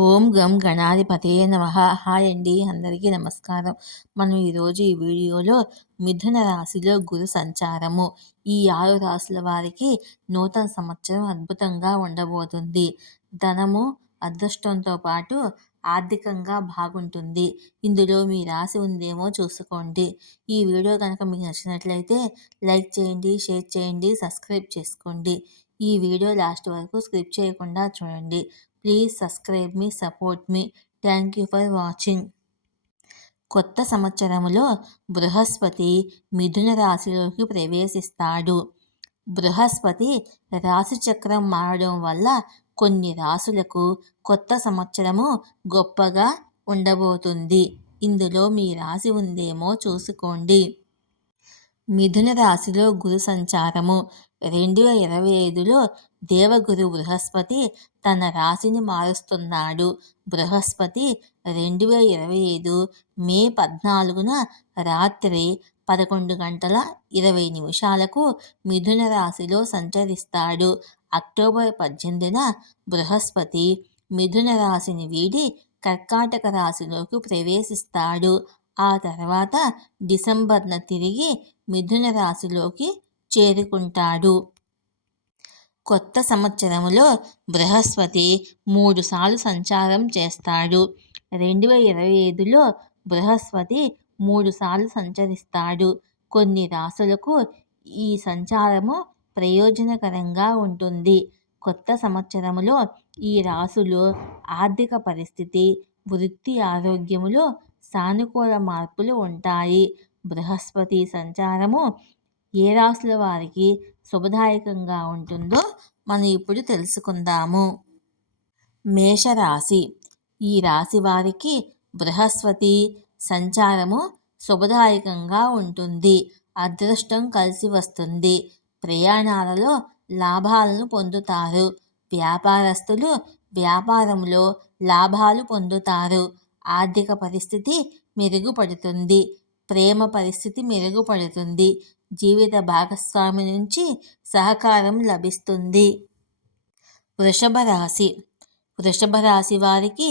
ఓం గం గణాధిపతయే నమః. హాయ్ అండి, అందరికీ నమస్కారం. మనం ఈరోజు ఈ వీడియోలో మిథున రాశిలో గురు సంచారము, ఈ 6 రాశుల వారికి నూతన సంవత్సరం అద్భుతంగా ఉండబోతుంది. ధనము, అదృష్టంతో పాటు ఆర్థికంగా బాగుంటుంది. ఇందులో మీ రాశి ఉందేమో చూసుకోండి. ఈ వీడియో కనుక మీకు నచ్చినట్లయితే లైక్ చేయండి, షేర్ చేయండి, సబ్స్క్రైబ్ చేసుకోండి. ఈ వీడియో లాస్ట్ వరకు స్కిప్ చేయకుండా చూడండి. Please subscribe me, support me. Thank you for watching. కొత్త సంవత్సరములో బృహస్పతి మిథున రాశిలోకి ప్రవేశిస్తాడు. బృహస్పతి రాశి చక్రం మారడం వల్ల కొన్ని రాశులకు కొత్త సంవత్సరము గొప్పగా ఉండబోతుంది. ఇందులో మీ రాశి ఉందేమో చూసుకోండి. మిథున రాశిలో గురు సంచారము 2025లో దేవగురు బృహస్పతి తన రాశిని మారుస్తున్నాడు. బృహస్పతి 2025 మే 14న రాత్రి 11:20 మిథున రాశిలో సంచరిస్తాడు. అక్టోబర్ 18న బృహస్పతి మిథున రాశిని వీడి కర్కాటక రాశిలోకి ప్రవేశిస్తాడు. ఆ తర్వాత డిసెంబర్న తిరిగి మిథున రాశిలోకి చేరుకుంటాడు. కొత్త సంవత్సరములో బృహస్పతి 3 సార్లు సంచారం చేస్తాడు. 2025లో బృహస్పతి 3 సార్లు సంచరిస్తాడు. కొన్ని రాశులకు ఈ సంచారము ప్రయోజనకరంగా ఉంటుంది. కొత్త సంవత్సరములో ఈ రాశులు ఆర్థిక పరిస్థితి, వృత్తి, ఆరోగ్యములో సానుకూల మార్పులు ఉంటాయి. బృహస్పతి సంచారము ఏ రాశుల వారికి శుభదాయకంగా ఉంటుందో మనం ఇప్పుడు తెలుసుకుందాము. మేషరాశి. ఈ రాశి వారికి బృహస్పతి సంచారము శుభదాయకంగా ఉంటుంది. అదృష్టం కలిసి వస్తుంది. ప్రయాణాలలో లాభాలను పొందుతారు. వ్యాపారస్తులు వ్యాపారంలో లాభాలు పొందుతారు. ఆర్థిక పరిస్థితి మెరుగుపడుతుంది. ప్రేమ పరిస్థితి మెరుగుపడుతుంది. జీవిత భాగస్వామి నుంచి సహకారం లభిస్తుంది. వృషభ రాశి. వృషభ రాశి వారికి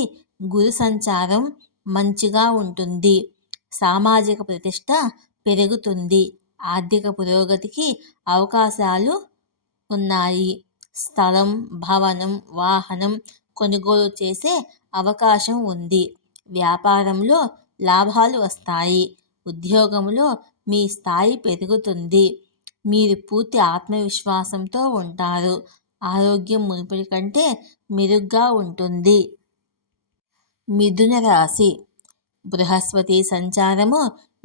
గురు సంచారం మంచిగా ఉంటుంది. సామాజిక ప్రతిష్ట పెరుగుతుంది. ఆర్థిక పురోగతికి అవకాశాలు ఉన్నాయి. స్థలం, భవనం, వాహనం కొనుగోలు చేసే అవకాశం ఉంది. వ్యాపారంలో లాభాలు వస్తాయి. ఉద్యోగంలో మీ స్థాయి పెరుగుతుంది. మీరు పూర్తి ఆత్మవిశ్వాసంతో ఉంటారు. ఆరోగ్యం మునుపటి కంటే మెరుగ్గా ఉంటుంది. మిథున రాశి. బృహస్పతి సంచారము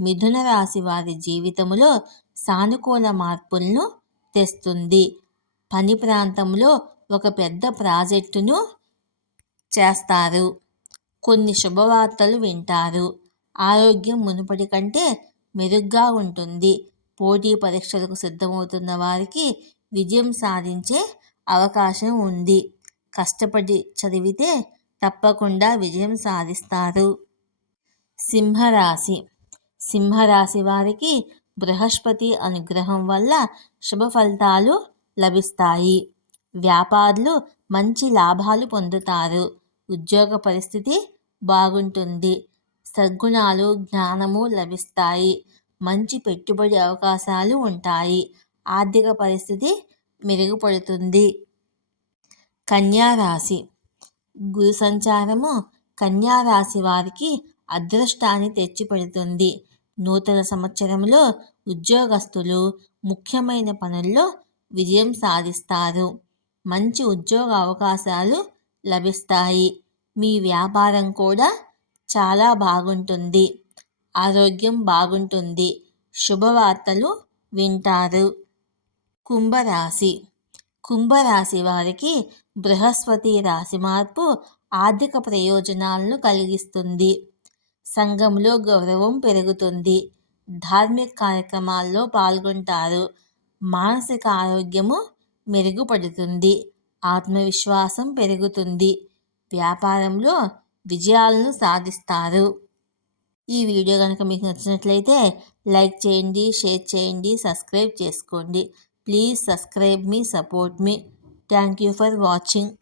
మిథున రాశి వారి జీవితంలో సానుకూల మార్పులను తెస్తుంది. పని ప్రాంతంలో ఒక పెద్ద ప్రాజెక్టును చేస్తారు. కొన్ని శుభవార్తలు వింటారు. ఆరోగ్యం మునుపటి కంటే మెరుగ్గా ఉంటుంది. పోటీ పరీక్షలకు సిద్ధమవుతున్న వారికి విజయం సాధించే అవకాశం ఉంది. కష్టపడి చదివితే తప్పకుండా విజయం సాధిస్తారు. సింహరాశి. సింహరాశి వారికి బృహస్పతి అనుగ్రహం వల్ల శుభ ఫలితాలు లభిస్తాయి. వ్యాపారులు మంచి లాభాలు పొందుతారు. ఉద్యోగ పరిస్థితి బాగుంటుంది. సద్గుణాలు, జ్ఞానము లభిస్తాయి. మంచి పెట్టుబడి అవకాశాలు ఉంటాయి. ఆర్థిక పరిస్థితి మెరుగుపడుతుంది. కన్యా రాశి. గురు సంచారము కన్యా రాశి వారికి అదృష్టాన్ని తెచ్చిపెడుతుంది. నూతన సంవత్సరంలో ఉద్యోగస్తులు ముఖ్యమైన పనుల్లో విజయం సాధిస్తారు. మంచి ఉద్యోగ అవకాశాలు లభిస్తాయి. మీ వ్యాపారం కూడా చాలా బాగుంటుంది. ఆరోగ్యం బాగుంటుంది. శుభవార్తలు వింటారు. కుంభరాశి. కుంభరాశి వారికి బృహస్పతి రాశి మార్పు ఆర్థిక ప్రయోజనాలను కలిగిస్తుంది. సంఘంలో గౌరవం పెరుగుతుంది. ధార్మిక కార్యక్రమాల్లో పాల్గొంటారు. మానసిక ఆరోగ్యము మెరుగుపడుతుంది. ఆత్మవిశ్వాసం పెరుగుతుంది. వ్యాపారంలో విజయాలను సాధిస్తారు. ఈ వీడియో కనుక మీకు నచ్చినట్లయితే లైక్ చేయండి, షేర్ చేయండి, సబ్స్క్రైబ్ చేసుకోండి. Please subscribe me, support me. Thank you for watching.